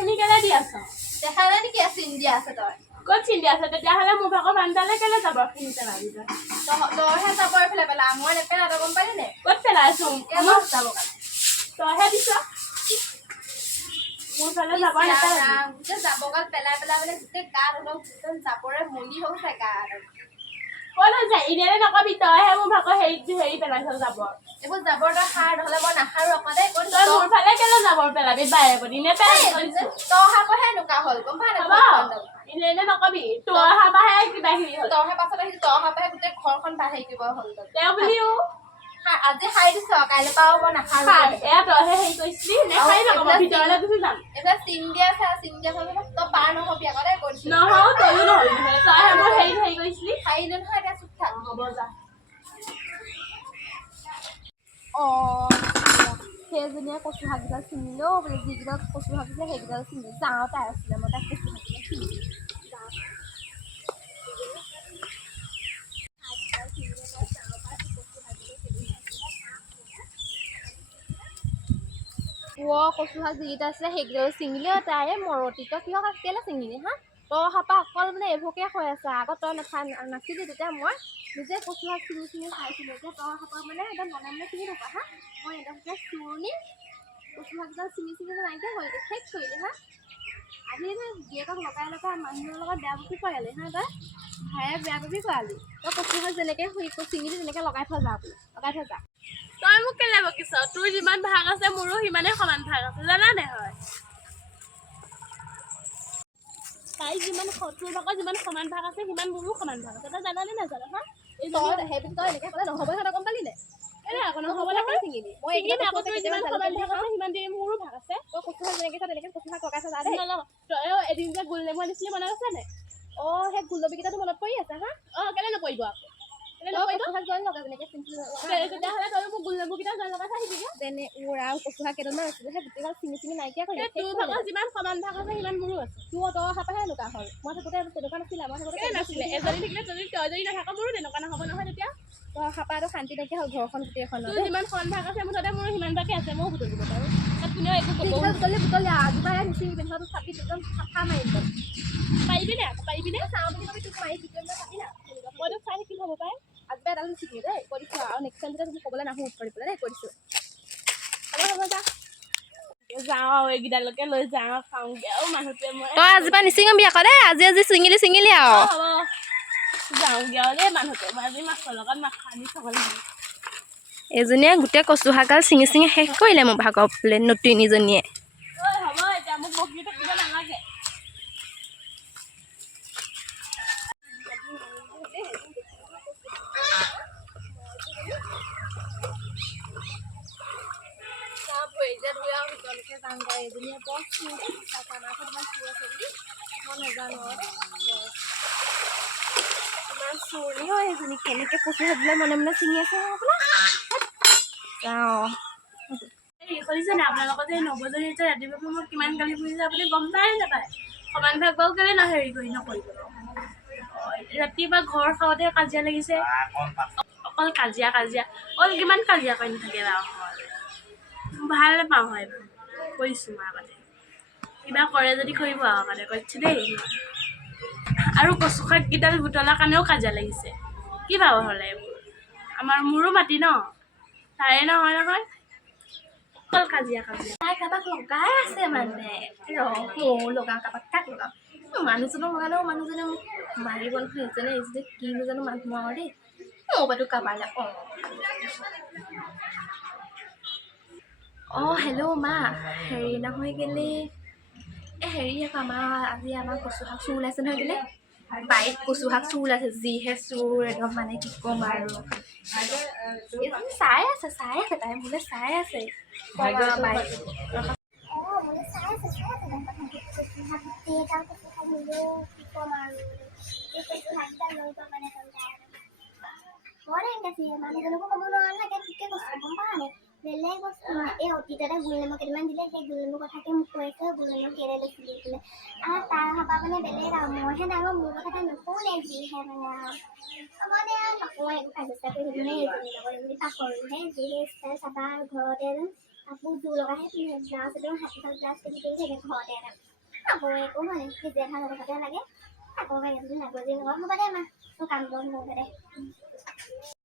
খিনি কেলে দি আছ দেখা নাই নেকি চিন দিয়া আছে তই ক'ত চিন্তি আছে তেতিয়াহ'লে মোৰ ভাগৰ বান্দালে কেলে জাবৰ খিনি পেলাবি তইহে যাবৰ এইফালে পেলা মই নেপেলা তই গম পালি নে ক'ত পেলাইছো এবাৰ যাব তইহে দিছ মোৰ ফালে জাবৰ নেপেলাবি গোটেই জাবৰগাল পেলাই পেলাই মানে গোটেই গাত অলপ একদম জাবৰে মলি হৈছে গাত ক'লৈ যায় এনেই নকবি তইহে মোৰ ভাগৰ হেৰি পেলাইছ জাবৰ এইবোৰ জাবৰ তই সাৰ নহ'লে মই নাসাৰো আকৌ দেই তই মোৰ ফালে কেলে জাবৰ পেলাবি বাৰে প্ৰতি নেপেলাবি তই অহাকৈহে এনেকুৱা হ'ল গম পাৱ নাই এনেই নকবি তোৰ অহা পাহে কিবা কিবি হ'ল তই অহাৰ পাছত আহিছো তই অহাৰ পাহে গোটেই ঘৰখন হেৰি কৰিব হ'ল তেওঁ বুলিও আজি সাৰি দিছ কাইলৈ পাও মই নাখাৰো এয়া তইহে হেৰি কৰিছিলি নেখাই নকব ভিতৰলৈ গুচি যাম এইবিলাক চিন দিয়া তই পাৰ নহবি আকৌ দেই কৈছো নহও তইও নহবি তইহে মোৰ হেৰি কৰিছিলি সাৰিলে নহয় এতিয়া চুপ থাক হ'ব যা সেইজনীয়ে কচু শাককেইডাল ছিঙিলেও বোলে যিকেইডাল কচু শাক দিছিলে সেইকেইডাল ছিঙি যাওঁতে আছিলে মই তাক কচু শাককেইডাল ছিঙি কচু শাক যিকেইটা আছিলে সেইকেইডাল ছিঙিলে তাই মৰতিটো কিহৰ কেলে ছিঙিলি হা তই হাপা অকল মানে এইবোৰকে হৈ আছে আগত তই নাছিলি তেতিয়া মই নিজে কচু শাক ছিঙি খাইছিলোঁ এতিয়া তই হাপা মানে একদম মনে মনে ছিঙি থাকা হা মই একদমকে চুৰণি কচু শাককেইডাল ছিঙি নাইকিয়া কৰিলি শেষ কৰিলি হা আজি গিয়েকক লগাই মানুহৰ লগত বেয়া পুখি কৰালি হা তই ভায়ে বেয়া পুখি কৰালি তই কচু শাক যেনেকৈ ছিঙিলি তেনেকৈ লগাই থৈ যা বোলে লগাই থৈ যা তই মোক কেলে বকিছ তোৰ যিমান ভাগ আছে মোৰো সিমানে সমান ভাগ আছে জানা নে হয় তাই যিমান তোৰ ভাগৰ যিমান সমান ভাগ আছে সিমান মোৰো সমান ভাগ আছে তই জানানে নাজানো হা সেইবুলি তই এনেকৈ ক'লে নহ'ব নহয় গম পালি নে কেলে আকৌ নহ'বলৈ ক'লে ছিঙিলি মই আকৌ তোৰ যিমান সমান ভাগ আছে সিমান দি মোৰো ভাগ আছে তই কচু শাক যেনেকৈ তেনেকৈ কচু শাক লগাই থৈ যা দেই তই এদিন যে গোল নেমু আনিছিলি মনত আছে নাই সেই গুলবিকেইটাতো মনত পৰি আছে হা কেলে নপৰিব আকৌ তেতিয়াহ'লে তই মোক গোল নেমুকেইটা জল লগাই থৈ আহিবি তেনে কচু শাক কেইডালমান আছিলে সেই গোটেইগাল ছিঙি নাইকিয়া কৰি তোৰ ভাগৰ যিমান সমান ভাগ আছে সিমান মোৰো আছে তোৰ তই অহাৰ পৰাহে এনেকুৱা হ'ল মই থাকোঁতে তেনেকুৱা নাছিলে মই থাকোঁতে নাছিলে এজনী থাকিলে তই যদি নাথাক মোৰো তেনেকুৱা নহ'ব নহয় তেতিয়া তই অহাৰ পৰা শান্তি নাইকিয়া হ'ল ঘৰখন গোটেইখন তোৰ যিমান সমান ভাগ আছে মুঠতে মোৰো সিমান ভাগে আছে ময়ো বুটলিব পাৰোঁ তাত কোনেও একো বুটলি আজিৰপৰা নিচিঙি পিন্ধাটো চাবি একদম চাফা মাৰি দিম পাৰিবি নে আকৌ পাৰিবি নে চাওঁ বুলি ভাবি তোক মাৰি দিম চাবি না মই তোক চাই থাকিম হ'ব পাৰে আজিৰপৰা এডাল নিচিঙি দেই কৈ দিছোঁ আৰু নেক্সট টাইম যেতিয়া তুমি ক'বলৈ নাহোঁ উৎপাৰি পেলাই দেই কৈ দিছোঁ হ'ব যা যাওঁ আৰু এইকেইডালকে লৈ যাওঁ খাওঁগৈ আৰু মানুহটোৱে মই তই আজিৰপৰা নিচিঙিবি আকৌ দেই আজি ছিঙিলি আৰু হ'ব যাওঁগৈ আৰু দেই মানুহটোৱে মই আজি মাছৰ লগত মাছ আনি খাব লাগিব এজনীয়ে গোটেই কচু শাকগাল ছিঙি শেষ কৰিলে মোৰ ভাগৰ বোলে নতুনজনীয়ে হ'ব এতিয়া মোক বকি থাকিব নালাগে চুৰি হয় এজনী কেনেকৈ কচু শাকবিলাক মনে মনে ছিঙি আছে শুনিছে নে আপোনালোকৰ যে নৱজনী যে ৰাতিপুৱা মোক কিমান গালি ফুৰিছে আপুনি গম পাই নাপায় সমান ভাগ বাৰু কেলে নকৰিব ৰাতিপুৱা ঘৰ খাওঁতে কাজিয়া লাগিছে অকল কাজিয়া কিমান কাজিয়া কৰি নাথাকে বাৰু ভাল পাওঁ হয় কৰিছোঁ মই আগতে কিবা কৰে যদি কৰিব আৰু মানে কৈছোঁ দেই আৰু কচু শাককেইডাল বুটলাৰ কাৰণেও কাজিয়া লাগিছে কি পাব হ'লে এইবোৰ মোৰো মাটি ন তাৰে নহয় অকল কাজিয়া তাই কাৰোবাক লগাই আছে মানে ময়ো লগাওঁ কাৰোবাক কাক লগাওঁ মানুহজনক লগালেও মানুহজনে মোক মাৰিব নহয় ইজনে কিনো জানো মানুহ আৰু দেই মোৰ বাটো কাৰোবালৈ হেল্ল' মা হেৰি নহয় কেলে হেৰি আকৌ আমাৰ কচু শাক চুৰ ওলাইছে নহয় কেলে বাৰীত কচু শাক চুৰ ওলাইছে যিহে চুৰ একদম মানে কি ক'ম আৰু চাই আছে তাই মোলে চাই আছে মানুহজনকো ক'ব নোৱাৰা নহয় ঠিকে কৈছোঁ গম পাওঁ নে বেলেগ বস্তু এই অতীততে গোল নেমু কেইটামান দিলে সেই গোল নেমু কথাকে মোক কৈছে গোল নেমু কেলে লৈছিলি বোলে তাৰ ভাবা মানে বেলেগ আৰু মইহে ডাঙৰ মোৰ কথা নুশুনে যিহে মানে মানে নকওঁ একো কাজিয়া কৰি থাকিলে এইজনীৰ লগত পাকৰোহে যিহে ষ্টাইল চাবা ঘৰতে কাপোৰ জোৰ লগাইহে পিন্ধে ব্লাউজ একদম হাতীখন ব্লাউজ পিন্ধি পিন্ধি থাকে ঘৰতে আকৌ একো মানে নিজে ভাল লগতে লাগে আকৌ যদি নাগৰিক লগত হ'ব দে মা কাম বন কৰোঁ দে